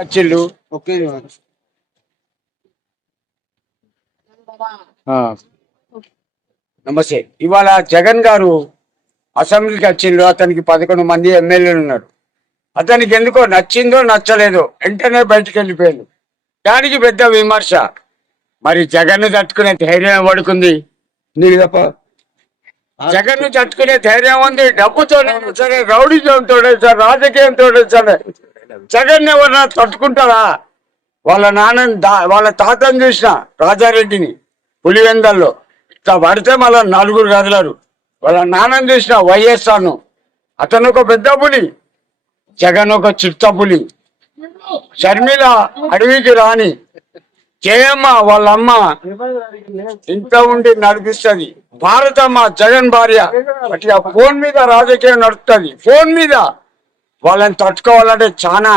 వచ్చిళ్ళు. Okay నమస్తే. ఇవాళ జగన్ గారు అసెంబ్లీకి వచ్చిండు. అతనికి 11 మంది ఎమ్మెల్యేలు ఉన్నారు. అతనికి ఎందుకో నచ్చిందో నచ్చలేదో వెంటనే బయటకు వెళ్ళిపోయాడు. దానికి పెద్ద విమర్శ. మరి జగన్ తట్టుకునే ధైర్యం పడుకుంది. నీకు తప్ప జగన్ తట్టుకునే ధైర్యం ఉంది. డబ్బుతోనే సరే, రౌడీజంతో సరే, రాజకీయంతో సరే జగన్ ఎవరన్నా తట్టుకుంటారా? వాళ్ళ వాళ్ళ తాతను చూసిన రాజారెడ్డిని పులివెందల్లో ఇట్లా పడితే మళ్ళీ 4 కదలరు. వాళ్ళ నాన్నని చూసిన వైఎస్ఆర్ను, అతను ఒక పెద్ద పులి, జగన్ ఒక చిత్త పులి. షర్మిల అడవికి రాని, జయమ్మ వాళ్ళమ్మ ఇంట్లో ఉండి నడిపిస్తుంది. భారతమ్మ జగన్ భార్య అట్లా ఫోన్ మీద రాజకీయం నడుస్తుంది. ఫోన్ మీద వాళ్ళని తట్టుకోవాలంటే చాలా.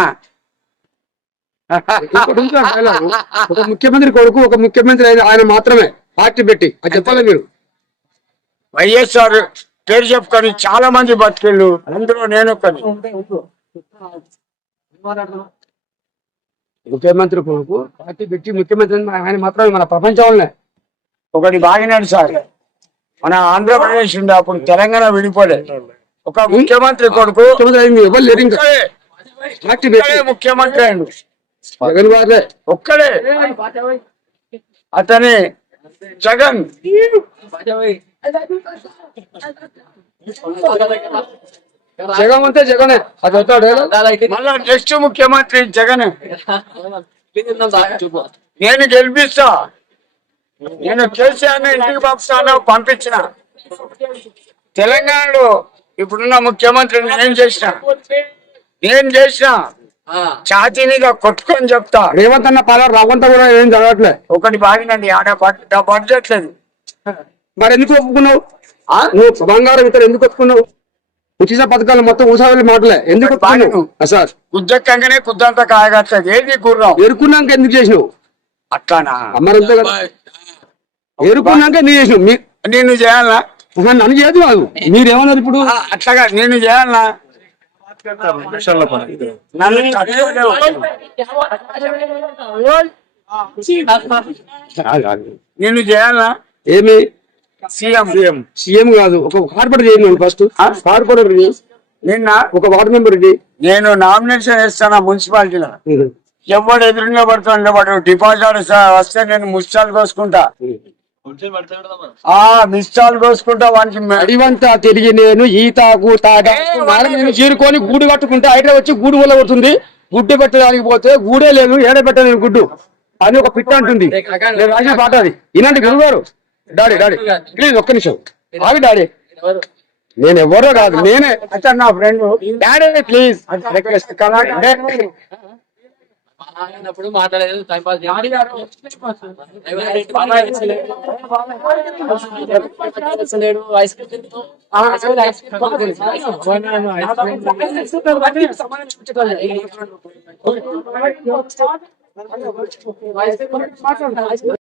ఒక ముఖ్యమంత్రి కొడుకు, ఒక ముఖ్యమంత్రి ఆయన మాత్రమే పార్టీ పెట్టి అది చెప్పాలి. మీరు వైఎస్ఆర్ పేరు చెప్పుకొని చాలా మంది బతికిళ్ళు, అందులో నేను ఒకని. ముఖ్యమంత్రి కొడుకు పార్టీ పెట్టి ముఖ్యమంత్రి ఆయన మాత్రమే మన ప్రపంచంలోనే. ఒకటి బాగినాడు సార్, మన ఆంధ్రప్రదేశ్ ఉండే అప్పుడు తెలంగాణ విడిపోలే. ఒక ముఖ్యమంత్రి కొడుకు ఎవరు లేరు ఇంకా పార్టీ పెట్టి ముఖ్యమంత్రి అయ్యిండు. జగన్ వారే ఒక్కడే, అతనే జగన్. జగన్ అంతే జగనే. అది వస్తాడు మళ్ళా నెక్స్ట్ ముఖ్యమంత్రి జగన్. నేను గెలిపిస్తా, నేను కేసీఆర్ ఇంటికి పంపించిన. తెలంగాణలో ఇప్పుడున్న ముఖ్యమంత్రి నేను చేసిన ఛాతీ మీద కొట్టుకొని చెప్తా. రేవంత్ అన్న పాలన రావంతా కూడా ఏం జరగట్లే. ఒకటి బాగినండి, ఆడ బడ్జెట్ లేదు. మరి ఎందుకు ఒప్పుకున్నావు? నువ్వు బంగారం ఇతర ఎందుకు ఒప్పుకున్నావు? ఉచిత పథకాలు మొత్తం ఊసాలి మాటలే ఎందుకు ఒప్పుకున్నావు? సార్ గుజ్జెక్కంగానే కుద్దంతా కాయగట్లేదు. ఏది గుర్రం ఎరుకున్నాక ఎందుకు చేసినావు? అట్లానా? అమ్మరంతే కదా, ఎరుకున్నాక నీ చేసినావు. నేను చేయాలనా? నన్ను చేయదు కాదు, మీరేమన్నారు ఇప్పుడు? అట్లాగా నేను చేయాలనా? నేను చేయాలనా? ఏమి సీఎం కాదు, ఒక కార్పొరేటర్ చేయండి. ఫస్ట్ కార్పొరేటర్ నిన్న ఒక వార్డు మెంబర్. నేను నామినేషన్ వేస్తాను మున్సిపాలిటీలో. ఎవడు ఎదురుగా పడుతుండే వాడు డిపాజిట్ వస్తే నేను ముస్టాలు కోసుకుంటా. మిస్టాల్ కోసుకుంటా. వానికి అడివంతా తిరిగి నేను ఈతాకు నేను చీరుకొని గూడు కట్టుకుంటే అయితే వచ్చి గూడు వల్ల కొడుతుంది. గుడ్డు పెట్టడానికి పోతే గూడే లేదు, ఏడ పెట్టలేదు గుడ్డు అని ఒక పిట్ట అంటుంది. నేను రాసిన పాట అది. ఇలాంటి గురుగారు డాడీ ప్లీజ్ ఒక్క నిమిషం ఆగి డాడీ. నేను ఎవరో కాదు, నేనే. అచ్చా నా ఫ్రెండ్ డాడీ ప్లీజ్ రిక్వెస్ట్. మాట్లాడలేదు టైం పాస్ ఐస్ క్రీమ్